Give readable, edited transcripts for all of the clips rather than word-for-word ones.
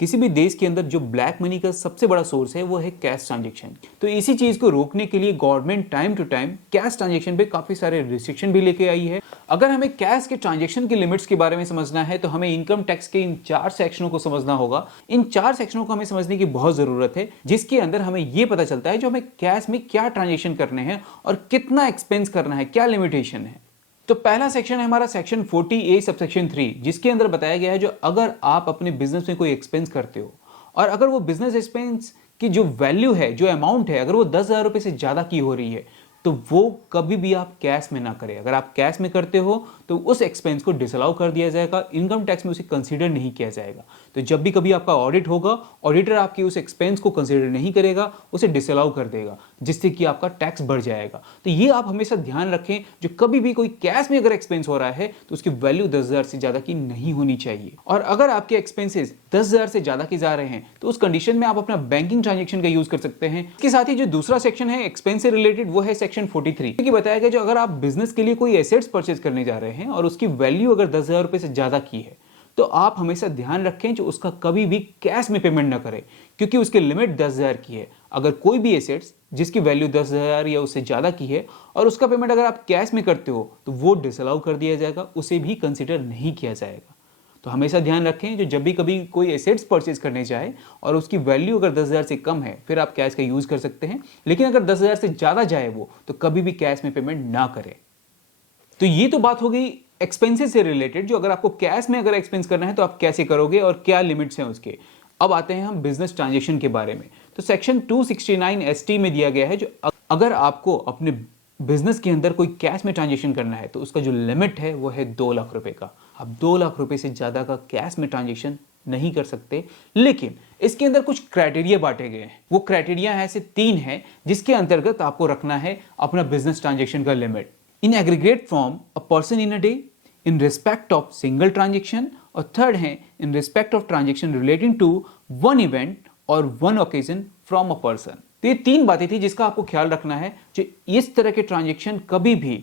किसी भी देश के अंदर जो ब्लैक मनी का सबसे बड़ा सोर्स है वो है कैश ट्रांजैक्शन। तो इसी चीज को रोकने के लिए government time to time cash transaction पे काफी सारे रिस्ट्रिक्शन भी लेके आई है। अगर हमें कैश के ट्रांजैक्शन के लिमिट्स के बारे में समझना है तो हमें इनकम टैक्स के इन 4 सेक्शनों को समझना होगा। इन 4 सेक्शनों को हमें समझने की बहुत जरूरत है, जिसके अंदर हमें यह पता चलता है जो हमें कैश में क्या ट्रांजेक्शन करने हैं और कितना एक्सपेंस करना है, क्या लिमिटेशन है। तो पहला सेक्शन है हमारा सेक्शन 40A सबसेक्शन 3, जिसके अंदर बताया गया है जो अगर आप अपने बिजनेस में कोई एक्सपेंस करते हो और अगर वो बिजनेस एक्सपेंस की जो वैल्यू है, जो अमाउंट है, अगर वो 10,000 रुपए से ज्यादा की हो रही है तो वो कभी भी आप कैश में ना करें। अगर आप कैश में करते हो तो उस एक्सपेंस को डिसअलाउ कर दिया जाएगा, इनकम टैक्स में उसे कंसीडर नहीं किया जाएगा। तो जब भी कभी आपका ऑडिट होगा, ऑडिटर आपकी उस एक्सपेंस को कंसीडर नहीं करेगा, उसे डिसअलाउ कर देगा, जिससे कि आपका टैक्स बढ़ जाएगा। तो ये आप हमेशा ध्यान रखें, जो कभी भी कोई कैश में अगर एक्सपेंस हो रहा है तो उसकी वैल्यू 10,000 से ज्यादा की नहीं होनी चाहिए। और अगर आपके एक्सपेंसेस 10,000 से ज्यादा के जा रहे हैं तो उस कंडीशन में आप अपना बैंकिंग ट्रांजेक्शन का यूज कर सकते हैं। इसके साथ ही जो दूसरा सेक्शन है एक्सपेंस से रिलेटेड, वो है सेक्शन 43 कि बताया गया जो अगर आप बिजनेस के लिए कोई एसेट्स परचेज करने जा रहे हैं और उसकी वैल्यू अगर 10,000 रुपए से ज्यादा की है तो आप हमेशा ध्यान रखें जो उसका कभी भी कैश में पेमेंट ना करें, क्योंकि उसकी लिमिट 10,000 की है। अगर कोई भी एसेट्स जिसकी वैल्यू 10,000 या उससे ज्यादा की है और उसका पेमेंट अगर आप कैश में करते हो तो वो डिसअलाउ कर दिया जाएगा, उसे भी कंसिडर नहीं किया जाएगा। तो हमेशा ध्यान रखें जो जब भी कभी कोई एसेट्स परचेज करने जाए और उसकी वैल्यू अगर 10,000 से कम है फिर आप कैश का यूज कर सकते हैं, लेकिन अगर 10,000 से ज्यादा जाए वो तो कभी भी कैश में पेमेंट ना करें। तो ये तो बात हो गई एक्सपेंसेस से रिलेटेड, जो अगर आपको कैश में अगर एक्सपेंस करना है तो आप कैसे करोगे और क्या लिमिट्स हैं उसके। अब आते हैं हम बिजनेस ट्रांजेक्शन के बारे में। तो सेक्शन 269 ST में दिया गया है जो अगर आपको अपने बिजनेस के अंदर कोई कैश में ट्रांजेक्शन करना है तो उसका जो लिमिट है वो है 2 लाख रुपए का। आप 2 लाख रुपए से ज्यादा का कैश में ट्रांजेक्शन नहीं कर सकते, लेकिन इसके अंदर कुछ क्राइटेरिया बांटे गए हैं। वो क्राइटेरिया ऐसे 3 हैं जिसके अंतर्गत आपको रखना है अपना बिजनेस ट्रांजेक्शन का limit. In aggregate form a person in a day, in respect of single transaction, और थर्ड है in respect of transaction relating to one event और one occasion from a person. तो ये 3 बातें थी जिसका आपको ख्याल रखना है जो इस तरह के ट्रांजेक्शन कभी भी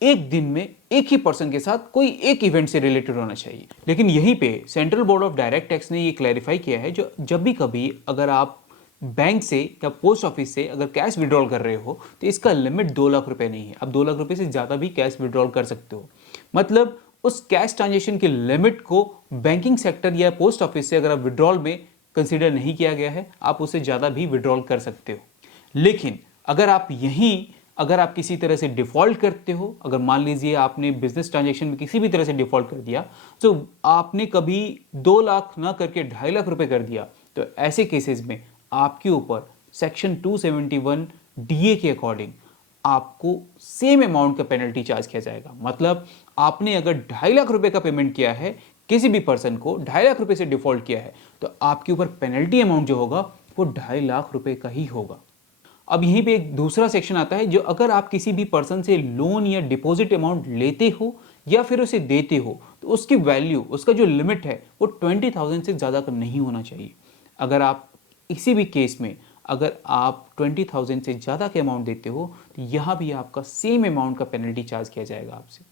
एक दिन में एक ही पर्सन के साथ कोई एक इवेंट से रिलेटेड होना चाहिए। लेकिन यहीं पे central board of direct tax ने ये क्लैरिफाई किया है जो जब भी कभी अगर आप बैंक से या पोस्ट ऑफिस से अगर कैश विड्रॉल कर रहे हो तो इसका लिमिट 2 लाख रुपए नहीं है। आप 2 लाख रुपए से ज्यादा भी कैश विड्रॉल कर सकते हो। मतलब उस कैश ट्रांजेक्शन की लिमिट को बैंकिंग सेक्टर या पोस्ट ऑफिस से अगर आप विड्रॉल में कंसीडर नहीं किया गया है, आप उससे ज्यादा भी विड्रॉल कर सकते हो। लेकिन अगर आप किसी तरह से डिफॉल्ट करते हो, अगर मान लीजिए आपने बिजनेस ट्रांजेक्शन में किसी भी तरह से डिफॉल्ट कर दिया, तो आपने कभी 2 लाख ना करके 2.5 लाख रुपए कर दिया, तो ऐसे केसेस में आपके ऊपर सेक्शन 271 DA के अकॉर्डिंग आपको सेम अमाउंट का पेनल्टी चार्ज किया जाएगा। मतलब आपने अगर 2.5 लाख रुपए का पेमेंट किया है किसी भी पर्सन को, 2.5 लाख रुपए से डिफॉल्ट किया है, तो आपके ऊपर पेनल्टी अमाउंट जो होगा वो 2.5 लाख रुपए का ही होगा। अब यहीं पे एक दूसरा सेक्शन आता है जो अगर आप किसी भी पर्सन से लोन या डिपॉजिट अमाउंट लेते हो या फिर उसे देते हो तो उसकी वैल्यू, उसका जो लिमिट है वो 20,000 से ज़्यादा का नहीं होना चाहिए। अगर आप किसी भी केस में अगर आप 20,000 से ज़्यादा के अमाउंट देते हो तो यहाँ भी आपका सेम अमाउंट का पेनल्टी चार्ज किया जाएगा आपसे।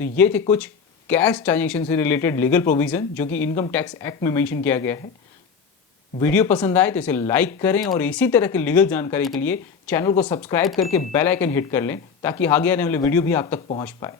तो ये थे कुछ कैश ट्रांजेक्शन से रिलेटेड लीगल प्रोविजन जो कि इनकम टैक्स एक्ट में मेंशन किया गया है। वीडियो पसंद आए तो इसे लाइक करें और इसी तरह की लीगल जानकारी के लिए चैनल को सब्सक्राइब करके बेल आइकन हिट कर लें ताकि आगे आने वाले वीडियो भी आप तक पहुंच पाए।